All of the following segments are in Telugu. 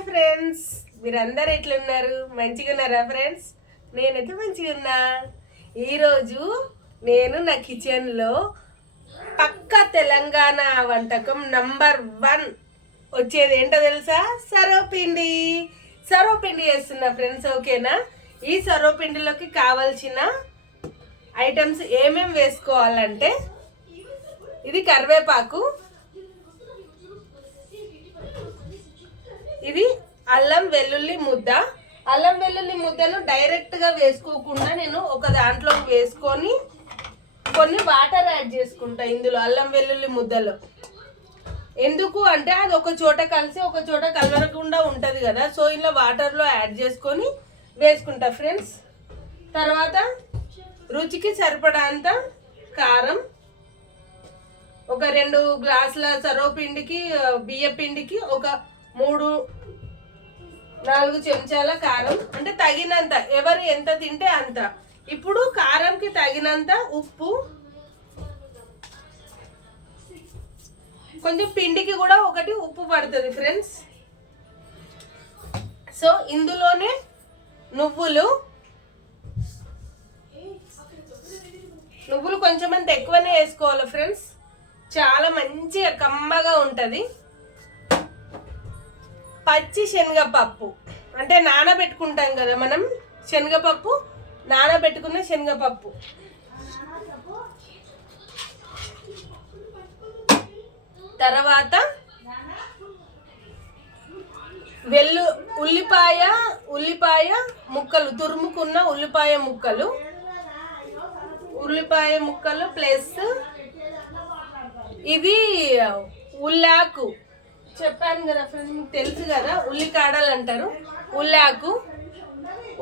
Hi friends. మీరందరు ఎట్లున్నారు? మంచిగా ఉన్నారా ఫ్రెండ్స్? నేనైతే మంచిగా ఉన్నా. ఈరోజు నేను నా కిచెన్లో పక్క తెలంగాణ వంటకం నంబర్ వన్. వచ్చేది ఏంటో తెలుసా? సర్వపిండి. సర్వపిండి చేస్తున్నా ఫ్రెండ్స్ ఓకేనా? ఈ సర్వపిండిలోకి కావాల్సిన ఐటమ్స్ ఏమేమి వేసుకోవాలంటే ఇది కరివేపాకు ఇది అల్లం వెల్లుల్లి ముద్ద. అల్లం వెల్లుల్లి ముద్దను డైరెక్ట్గా వేసుకోకుండా నేను ఒక దాంట్లో వేసుకొని కొన్ని వాటర్ యాడ్ చేసుకుంటా ఇందులో అల్లం వెల్లుల్లి ముద్దలో. ఎందుకు అంటే అది ఒక చోట కలిసి ఒక చోట కలవకుండా ఉంటుంది కదా సో ఇలా వాటర్లో యాడ్ చేసుకొని వేసుకుంటా ఫ్రెండ్స్ తర్వాత రుచికి సరిపడంత కారం ఒక రెండు గ్లాసుల సర్వపిండికి బియ్య పిండికి ఒక మూడు నాలుగు చెంచాల కారం. అంటే తగినంత. ఎవరు ఎంత తింటే అంత. ఇప్పుడు కారంకి తగినంత ఉప్పు. కొంచెం పిండికి కూడా ఒకటి ఉప్పు పడుతుంది ఫ్రెండ్స్ సో ఇందులోనే నువ్వులు. నువ్వులు కొంచెం అంత ఎక్కువనే వేసుకోవాలి ఫ్రెండ్స్ చాలా మంచిగా కమ్మగా ఉంటుంది. పచ్చి శనగపప్పు. అంటే నానబెట్టుకుంటాం కదా మనం శనగపప్పు నానబెట్టుకున్న శనగపప్పు. తర్వాత వెల్లు ఉల్లిపాయ ఉల్లిపాయ ముక్కలు తురుముకున్న ఉల్లిపాయ ముక్కలు. ఉల్లిపాయ ముక్కలు ప్లస్ ఇది ఉల్లాకు. చెప్పాను కదా ఫ్రెండ్స్ మీకు తెలుసు కదా ఉల్లికాడలు అంటారు. ఉల్లాకు.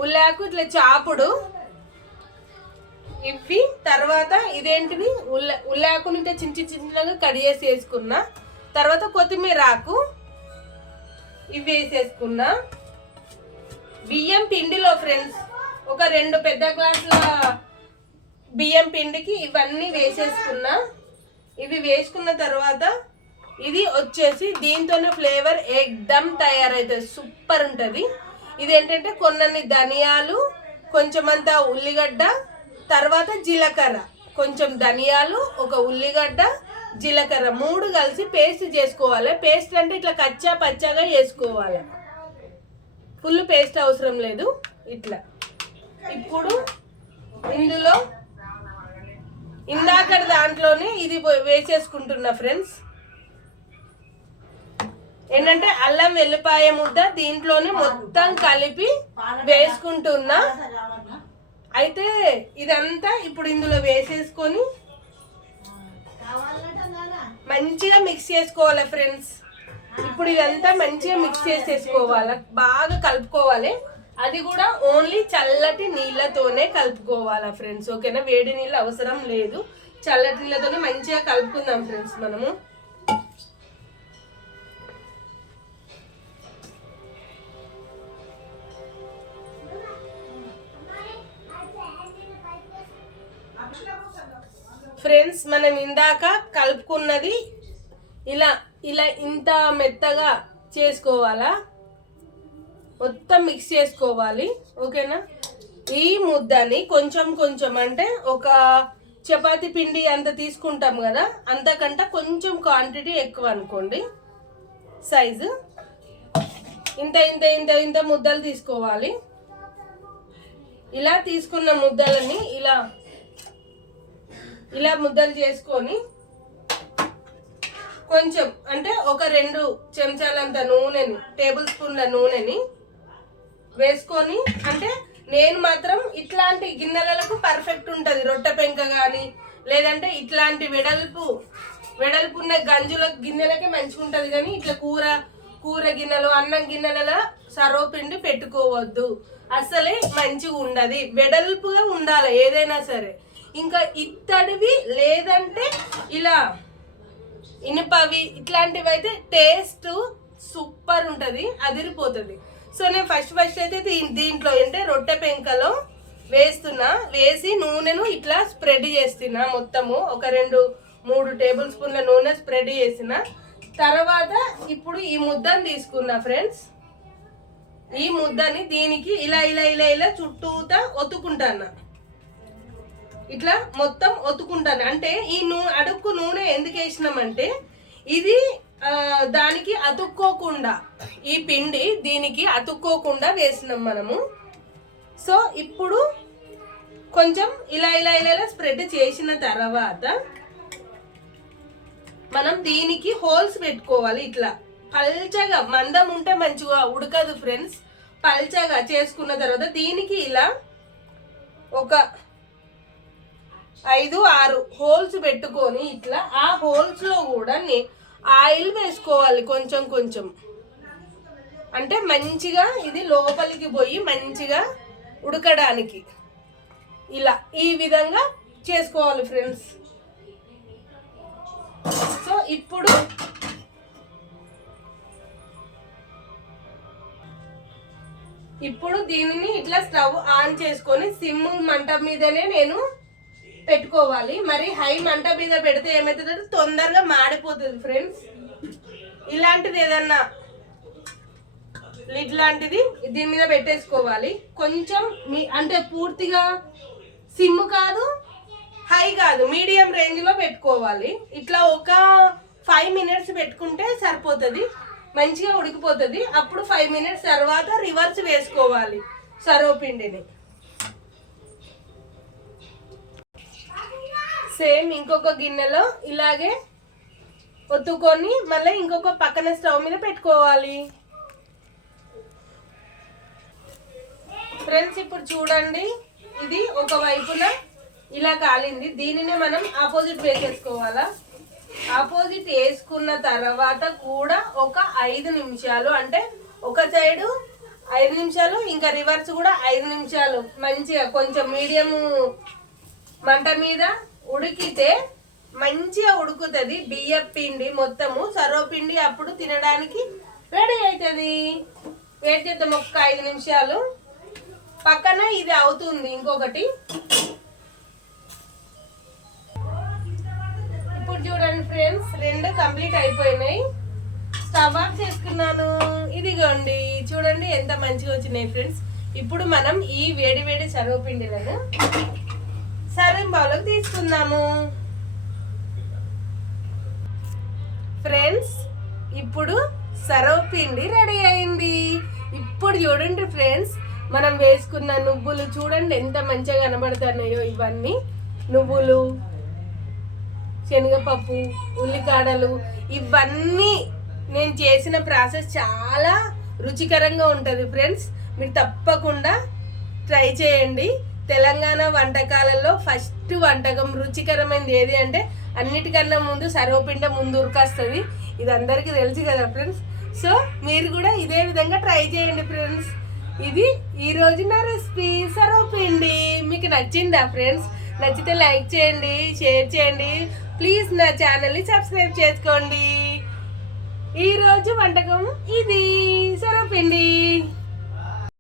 ఉల్లాకు ఇట్లా చాపుడు ఇవి తర్వాత ఇదేంటిది ఉల్ల ఉల్లాకు నుండి చిన్న చిన్న చిన్నగా కట్ చేసి వేసుకున్నా. తర్వాత కొత్తిమీర ఆకు. ఇవి వేసేసుకున్నా. బియ్యం పిండిలో ఫ్రెండ్స్ ఒక రెండు పెద్ద గ్లాసుల బియ్యం పిండికి ఇవన్నీ వేసేసుకున్నా. ఇవి వేసుకున్న తర్వాత ఇది వచ్చేసి దీంతోనే ఫ్లేవర్ ఎక్దమ్ తయారవుతుంది సూపర్ ఉంటుంది. ఇది ఏంటంటే కొన్ని ధనియాలు కొంచెమంత ఉల్లిగడ్డ తర్వాత జీలకర్ర. కొంచెం ధనియాలు ఒక ఉల్లిగడ్డ జీలకర్ర మూడు కలిసి పేస్ట్ చేసుకోవాలి. పేస్ట్ అంటే ఇట్లా కచ్చా పచ్చాగా చేసుకోవాలి. ఫుల్ పేస్ట్ అవసరం లేదు ఇట్లా. ఇప్పుడు ఇందులో ఇందాక దాంట్లోనే ఇది వేసేసుకుంటున్నా ఫ్రెండ్స్. ఏంటంటే అల్లం వెల్లిపాయ ముద్ద దీంట్లోనే మొత్తం కలిపి వేసుకుంటున్నా. అయితే ఇదంతా ఇప్పుడు ఇందులో వేసేసుకొని మంచిగా మిక్స్ చేసుకోవాలి ఫ్రెండ్స్ ఇప్పుడు ఇదంతా మంచిగా మిక్స్ చేసేసుకోవాలి. బాగా కలుపుకోవాలి. అది కూడా ఓన్లీ చల్లటి నీళ్ళతోనే కలుపుకోవాలా ఫ్రెండ్స్ ఓకేనా? వేడి నీళ్ళు అవసరం లేదు. చల్లటి నీళ్ళతోనే మంచిగా కలుపుకుందాం ఫ్రెండ్స్ మనము. ఫ్రెండ్స్ మనం ఇందాక కలుపుకున్నది ఇలా ఇలా ఇంత మెత్తగా చేసుకోవాలా? మొత్తం మిక్స్ చేసుకోవాలి ఓకేనా? ఈ ముద్దని కొంచెం కొంచెం అంటే ఒక చపాతి పిండి అంత తీసుకుంటాం కదా అంతకంటే కొంచెం క్వాంటిటీ ఎక్కువ అనుకోండి. సైజు ఇంత ఇంత ఇంత ఇంత ముద్దలు తీసుకోవాలి. ఇలా తీసుకున్న ముద్దలని ఇలా ఇలా ముద్దలు చేసుకొని కొంచెం అంటే ఒక రెండు చెంచాలంత నూనెని టేబుల్ స్పూన్ల నూనెని వేసుకొని అంటే నేను మాత్రం ఇట్లాంటి గిన్నెలకు పర్ఫెక్ట్ ఉంటుంది. రొట్టె పెంక కానీ లేదంటే ఇట్లాంటి వెడల్పు వెడల్పు ఉన్న గంజుల గిన్నెలకే మంచిగా ఉంటుంది కానీ ఇట్లా కూర కూర గిన్నెలు అన్నం గిన్నెలలో సర్వపిండి పెట్టుకోవద్దు. అసలే మంచిగా ఉండదు. వెడల్పుగా ఉండాలి ఏదైనా సరే. ఇంకా ఇత్తడివి లేదంటే ఇలా ఇనుపవి ఇట్లాంటివి అయితే టేస్ట్ సూపర్ ఉంటుంది అదిరిపోతుంది. సో నేను ఫస్ట్ ఫస్ట్ అయితే దీ- దీంట్లో అంటే రొట్టె పెంకలో వేస్తున్నా వేసి నూనెను ఇట్లా స్ప్రెడ్ చేస్తున్నా మొత్తము. ఒక రెండు మూడు టేబుల్ స్పూన్ల నూనె స్ప్రెడ్ చేసిన తర్వాత ఇప్పుడు ఈ ముద్దను తీసుకున్నా ఫ్రెండ్స్. ఈ ముద్దని దీనికి ఇలా ఇలా ఇలా ఇలా చుట్టూతా ఒత్తుకుంటాను ఇట్లా మొత్తం ఒత్తుకుంటాను. అంటే ఈ నూ అడుక్కు నూనె ఎందుకు వేసినామంటే ఇది దానికి అతుక్కోకుండా ఈ పిండి దీనికి అతుక్కోకుండా వేసినాం మనము. సో ఇప్పుడు కొంచెం ఇలా ఇలా ఇలా ఇలా స్ప్రెడ్ చేసిన తర్వాత మనం దీనికి హోల్స్ పెట్టుకోవాలి ఇట్లా. పల్చగా మందం ఉంటే మంచిగా ఉడకదు ఫ్రెండ్స్. పల్చగా చేసుకున్న తర్వాత దీనికి ఇలా ఒక ఐదు ఆరు హోల్స్ పెట్టుకొని ఇట్లా ఆ హోల్స్లో కూడా నే- ఆయిల్ వేసుకోవాలి కొంచెం కొంచెం. అంటే మంచిగా ఇది లోపలికి పోయి మంచిగా ఉడకడానికి. ఇలా ఈ విధంగా చేసుకోవాలి ఫ్రెండ్స్. సో ఇప్పుడు ఇప్పుడు దీనిని ఇట్లా స్టవ్ ఆన్ చేసుకొని సిమ్ మంట మీదనే నేను పెట్టుకోవాలి. మరి హై మంట మీద పెడితే ఏమవుతుందంటే తొందరగా మాడిపోతుంది ఫ్రెండ్స్. ఇలాంటిది ఏదన్నా లిడ్ లాంటిది దీని మీద పెట్టేసుకోవాలి. కొంచెం మీ అంటే పూర్తిగా సిమ్ కాదు హై కాదు మీడియం రేంజ్లో పెట్టుకోవాలి. ఇట్లా ఒక ఫైవ్ మినిట్స్ పెట్టుకుంటే సరిపోతుంది. మంచిగా ఉడికిపోతుంది. అప్పుడు ఫైవ్ మినిట్స్ తర్వాత రివర్స్ వేసుకోవాలి సరోపిండిని సేమ్ ఇంకొక గిన్నెలో ఇలాగే ఒత్తుకొని మళ్ళీ ఇంకొక పక్కన స్టవ్ మీద పెట్టుకోవాలి. ఫ్రెండ్స్ ఇప్పుడు చూడండి ఇది ఒక వైపున ఇలా కాలింది. దీనినే మనం ఆపోజిట్ వేసేసుకోవాలా? ఆపోజిట్ వేసుకున్న తర్వాత కూడా ఒక ఐదు నిమిషాలు అంటే ఒక సైడు ఐదు నిమిషాలు ఇంకా రివర్స్ కూడా ఐదు నిమిషాలు. మంచిగా కొంచెం మీడియం మంట మీద ఉడికితే మంచిగా ఉడుకుతుంది బియ్య పిండి మొత్తము సర్వపిండి అప్పుడు తినడానికి రెడీ అవుతుంది వేడి చేద్దాం ఒక్క ఐదు నిమిషాలు. పక్కన ఇది అవుతుంది ఇంకొకటి. ఇప్పుడు చూడండి ఫ్రెండ్స్ రెండు కంప్లీట్ అయిపోయినాయి. స్టవ్ ఆఫ్ చేసుకున్నాను. ఇదిగోండి చూడండి ఎంత మంచిగా వచ్చినాయి ఫ్రెండ్స్. ఇప్పుడు మనం ఈ వేడి వేడి సర్వపిండిలను సర్వింగ్ బౌల్కి తీసుకుందాము. ఫ్రెండ్స్ ఇప్పుడు సర్వపిండి రెడీ అయింది. ఇప్పుడు చూడండి ఫ్రెండ్స్ మనం వేసుకున్న నువ్వులు చూడండి ఎంత మంచిగా కనబడుతున్నాయో ఇవన్నీ. నువ్వులు శనగపప్పు ఉల్లికాడలు ఇవన్నీ నేను చేసిన ప్రాసెస్ చాలా రుచికరంగా ఉంటుంది ఫ్రెండ్స్. మీరు తప్పకుండా ట్రై చేయండి. తెలంగాణ వంటకాలలో ఫస్ట్ వంటకం రుచికరమైనది ఏది అంటే అన్నిటికన్నా ముందు సర్వపిండ ముందు ఉరికొస్తుంది. ఇది అందరికీ తెలుసు కదా ఫ్రెండ్స్? సో మీరు కూడా ఇదే విధంగా ట్రై చేయండి ఫ్రెండ్స్. ఇది ఈరోజు నా రెసిపీ సర్వపిండి. మీకు నచ్చిందా ఫ్రెండ్స్? నచ్చితే లైక్ చేయండి షేర్ చేయండి. ప్లీజ్ నా ఛానల్ని సబ్స్క్రైబ్ చేసుకోండి. ఈరోజు వంటకం ఇది సర్వపిండి.